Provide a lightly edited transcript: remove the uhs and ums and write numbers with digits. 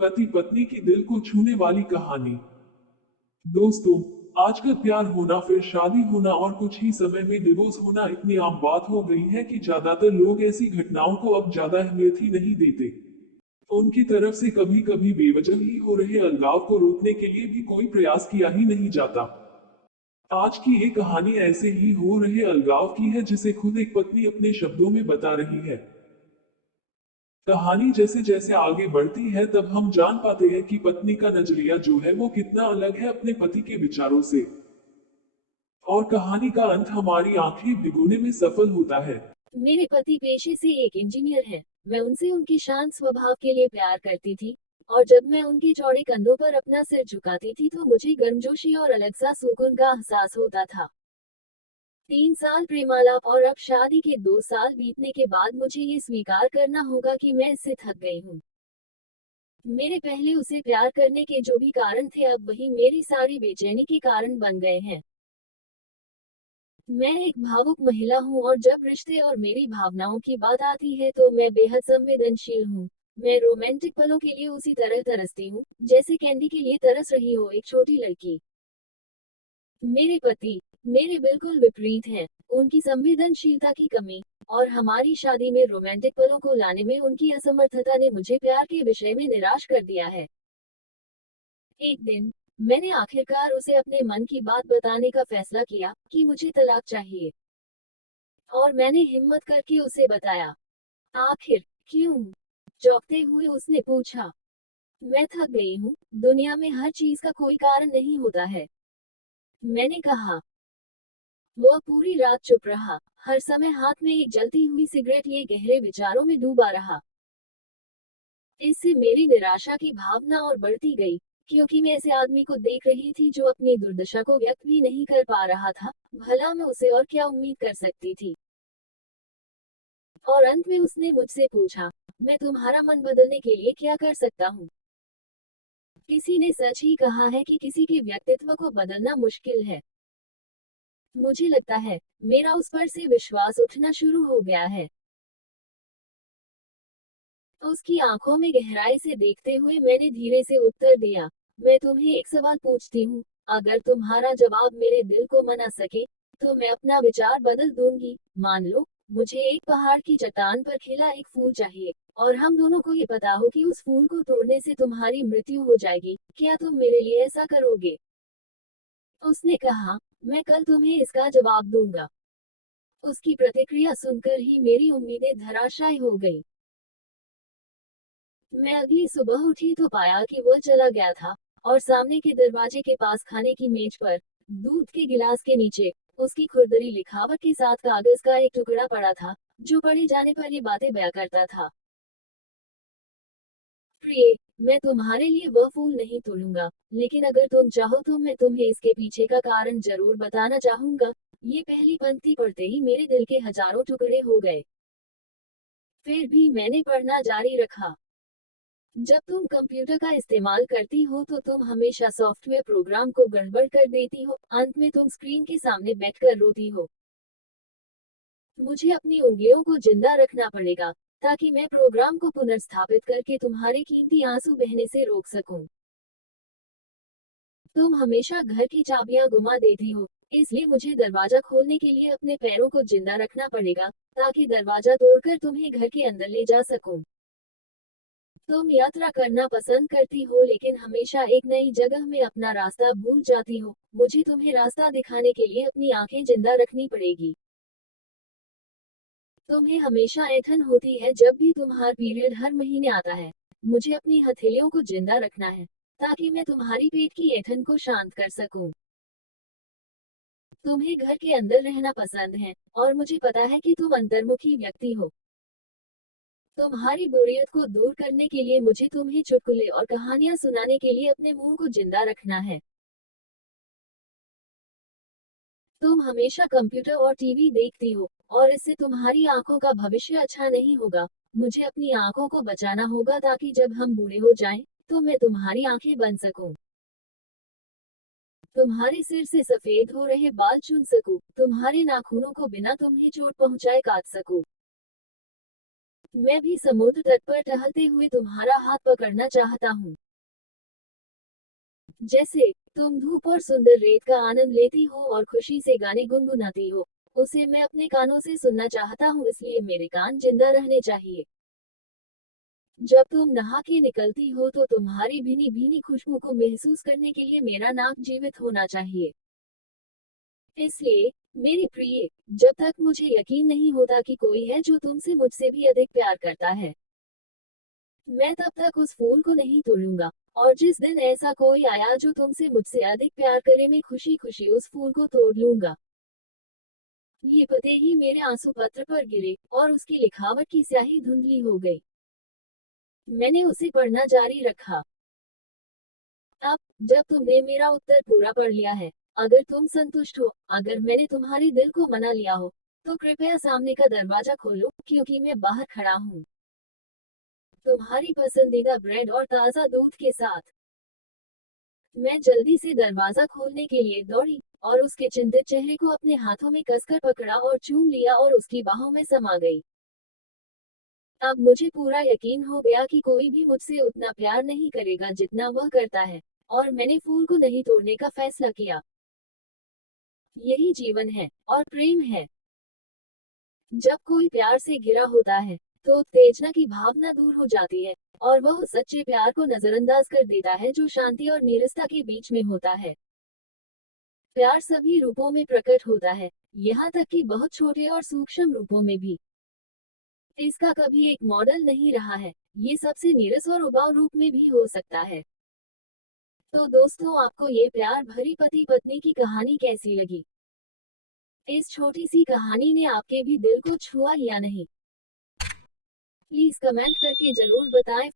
पति पत्नी की दिल को छूने वाली कहानी। दोस्तों, आजकल प्यार होना फिर शादी होना और कुछ ही समय में डिवोर्स होना इतनी आम बात हो गई है कि ज्यादातर लोग ऐसी घटनाओं को अब ज्यादा अहमियत ही नहीं देते। उनकी तरफ से कभी कभी बेवजह ही हो रहे अलगाव को रोकने के लिए भी कोई प्रयास किया ही नहीं जाता। आज की एक कहानी ऐसे ही हो रहे अलगाव की है जिसे खुद एक पत्नी अपने शब्दों में बता रही है। कहानी जैसे जैसे आगे बढ़ती है तब हम जान पाते हैं कि पत्नी का नजरिया जो है वो कितना अलग है अपने पति के विचारों से। और कहानी का अंत हमारी आंखें भिगोने में सफल होता है। मेरे पति पेशे से एक इंजीनियर हैं। मैं उनसे उनके शांत स्वभाव के लिए प्यार करती थी। और जब मैं उनके चौड़े कंधों पर अपना सिर झुकाती थी तो मुझे गर्मजोशी और अलग सा सुकून का एहसास होता था। 3 साल प्रेमालाप और अब शादी के 2 साल बीतने के बाद मुझे ये स्वीकार करना होगा कि मैं इससे थक गई हूँ। मेरे पहले उसे प्यार करने के जो भी कारण थे अब वही मेरी सारी बेचैनी के कारण बन गए हैं। मैं एक भावुक महिला हूँ और जब रिश्ते और मेरी भावनाओं की बात आती है तो मैं बेहद संवेदनशील हूँ। मैं रोमांटिक पलों के लिए उसी तरह तरसती हूँ जैसे कैंडी के लिए तरस रही हो एक छोटी लड़की। मेरे पति मेरे बिल्कुल विपरीत हैं। उनकी संवेदनशीलता की कमी और हमारी शादी में रोमांटिक पलों को लाने में उनकी असमर्थता ने मुझे प्यार के विषय में निराश कर दिया है। एक दिन मैंने आखिरकार उसे अपने मन की बात बताने का फैसला किया कि मुझे तलाक चाहिए। और मैंने हिम्मत करके उसे बताया। आखिर क्यों? चौंकते हुए उसने पूछा। मैं थक गई हूँ। दुनिया में हर चीज का कोई कारण नहीं होता है। मैंने कहा। वह पूरी रात चुप रहा, हर समय हाथ में एक जलती हुई सिगरेट लिए गहरे विचारों में डूबा रहा। इससे मेरी निराशा की भावना और बढ़ती गई, क्योंकि मैं ऐसे आदमी को देख रही थी जो अपनी दुर्दशा को व्यक्त भी नहीं कर पा रहा था। भला मैं उसे और क्या उम्मीद कर सकती थी। और अंत में उसने मुझसे पूछा, मैं तुम्हारा मन बदलने के लिए क्या कर सकता हूँ? किसी ने सच ही कहा है कि किसी के व्यक्तित्व को बदलना मुश्किल है। मुझे लगता है मेरा उस पर से विश्वास उठना शुरू हो गया है। उसकी आंखों में गहराई से देखते हुए मैंने धीरे से उत्तर दिया, मैं तुम्हें एक सवाल पूछती हूँ। अगर तुम्हारा जवाब मेरे दिल को मना सके, तो मैं अपना विचार बदल दूंगी। मान लो, मुझे एक पहाड़ की चट्टान पर खिला एक फूल चाहिए, और हम दोनों को ये पता हो कि उस फूल को तोड़ने से तुम्हारी मृत्यु हो जाएगी। क्या तुम मेरे लिए ऐसा करोगे? उसने कहा, मैं कल तुम्हें इसका जवाब दूंगा। उसकी प्रतिक्रिया सुनकर ही मेरी उम्मीदें धराशायी हो गईं। मैं अगली सुबह उठी तो पाया कि वह चला गया था, और सामने के दरवाजे के पास खाने की मेज पर, दूध के गिलास के नीचे, उसकी खुरदरी लिखावट के साथ कागज का एक टुकड़ा पड़ा था, जो पढ़े जाने पर ये बातें बयां करता था। प्रिय, मैं तुम्हारे लिए वह फूल नहीं तोड़ूंगा, लेकिन अगर तुम चाहो तो मैं तुम्हें इसके पीछे का कारण जरूर बताना चाहूंगा। ये पहली पंक्ति पढ़ते ही मेरे दिल के हजारों टुकड़े हो गए। फिर भी मैंने पढ़ना जारी रखा। जब तुम कंप्यूटर का इस्तेमाल करती हो तो तुम हमेशा सॉफ्टवेयर प्रोग्राम को गड़बड़ कर देती हो, अंत में तुम स्क्रीन के सामने बैठकर रोती हो। मुझे अपनी उंगलियों को जिंदा रखना पड़ेगा, ताकि मैं प्रोग्राम को पुनर्स्थापित करके तुम्हारे कीमती आंसू बहने से रोक सकूं। तुम हमेशा घर की चाबियां गुमा देती हो, इसलिए मुझे दरवाजा खोलने के लिए अपने पैरों को जिंदा रखना पड़ेगा, ताकि दरवाजा तोड़कर तुम्हें घर के अंदर ले जा सकूं। तुम यात्रा करना पसंद करती हो लेकिन हमेशा एक नई जगह में अपना रास्ता भूल जाती हो। मुझे तुम्हें रास्ता दिखाने के लिए अपनी आंखें जिंदा रखनी पड़ेगी। तुम्हें हमेशा ऐंठन होती है जब भी तुम्हारा पीरियड हर महीने आता है। मुझे अपनी हथेलियों को जिंदा रखना है, ताकि मैं तुम्हारी पेट की ऐंठन को शांत कर सकूं। तुम्हें घर के अंदर रहना पसंद है, और मुझे पता है कि तुम अंतर्मुखी व्यक्ति हो। तुम्हारी बोरियत को दूर करने के लिए मुझे तुम्हें चुटकुले और कहानियां सुनाने के लिए अपने मुंह को जिंदा रखना है। तुम हमेशा कंप्यूटर और टीवी देखती हो, और इससे तुम्हारी आंखों का भविष्य अच्छा नहीं होगा। मुझे अपनी आंखों को बचाना होगा ताकि जब हम बूढ़े हो जाएं, तो मैं तुम्हारी आंखें बन सकूं। तुम्हारे सिर से सफेद हो रहे बाल चुन सकूं, तुम्हारे नाखूनों को बिना तुम्हें चोट पहुंचाए काट सकूं। मैं भी समुद्र तट पर टहलते हुए तुम्हारा हाथ पकड़ना चाहता हूँ। जैसे तुम धूप और सुंदर रेत का आनंद लेती हो और खुशी से गाने गुनगुनाती हो, उसे मैं अपने कानों से सुनना चाहता हूँ, इसलिए मेरे कान जिंदा रहने चाहिए। जब तुम नहा के निकलती हो तो तुम्हारी भीनी भीनी खुशबू को महसूस करने के लिए मेरा नाक जीवित होना चाहिए। इसलिए मेरी प्रिय, जब तक मुझे यकीन नहीं होता कि कोई है जो तुमसे मुझसे भी अधिक प्यार करता है, मैं तब तक उस फूल को नहीं तोड़ूंगा। और जिस दिन ऐसा कोई आया जो तुमसे मुझसे अधिक प्यार करे, मैं खुशी खुशी उस फूल को तोड़ लूंगा। ये पते ही मेरे आंसू पत्र पर गिरे और उसकी लिखावट की स्याही धुंधली हो गई। मैंने उसे पढ़ना जारी रखा। अब जब तुमने मेरा उत्तर पूरा पढ़ लिया है, अगर तुम संतुष्ट हो, अगर मैंने तुम्हारे दिल को मना लिया हो, तो कृपया सामने का दरवाजा खोलो, क्योंकि मैं बाहर खड़ा हूँ, तुम्हारी पसंदीदा ब्रेड और ताज़ा दूध के साथ। मैं जल्दी से दरवाजा खोलने के लिए दौड़ी और उसके चिंतित चेहरे को अपने हाथों में कसकर पकड़ा और चूम लिया और उसकी बाहों में समा गई। अब मुझे पूरा यकीन हो गया कि कोई भी मुझसे उतना प्यार नहीं करेगा जितना वह करता है, और मैंने फूल को नहीं तोड़ने का फैसला किया। यही जीवन है और प्रेम है। जब कोई प्यार से घिरा होता है, तो उत्तेजना की भावना दूर हो जाती है, और वह उस सच्चे प्यार को नजरअंदाज कर देता है जो शांति और नीरसता के बीच में होता है। प्यार सभी रूपों में प्रकट होता है, यहाँ तक कि बहुत छोटे और सूक्ष्म रूपों में भी। इसका कभी एक मॉडल नहीं रहा है, ये सबसे नीरस और उबाऊ रूप में भी हो सकता है। तो दोस्तों, आपको ये प्यार भरी पति पत्नी की कहानी कैसी लगी? इस छोटी सी कहानी ने आपके भी दिल को छुआ या नहीं? प्लीज कमेंट करके जरूर बताएं।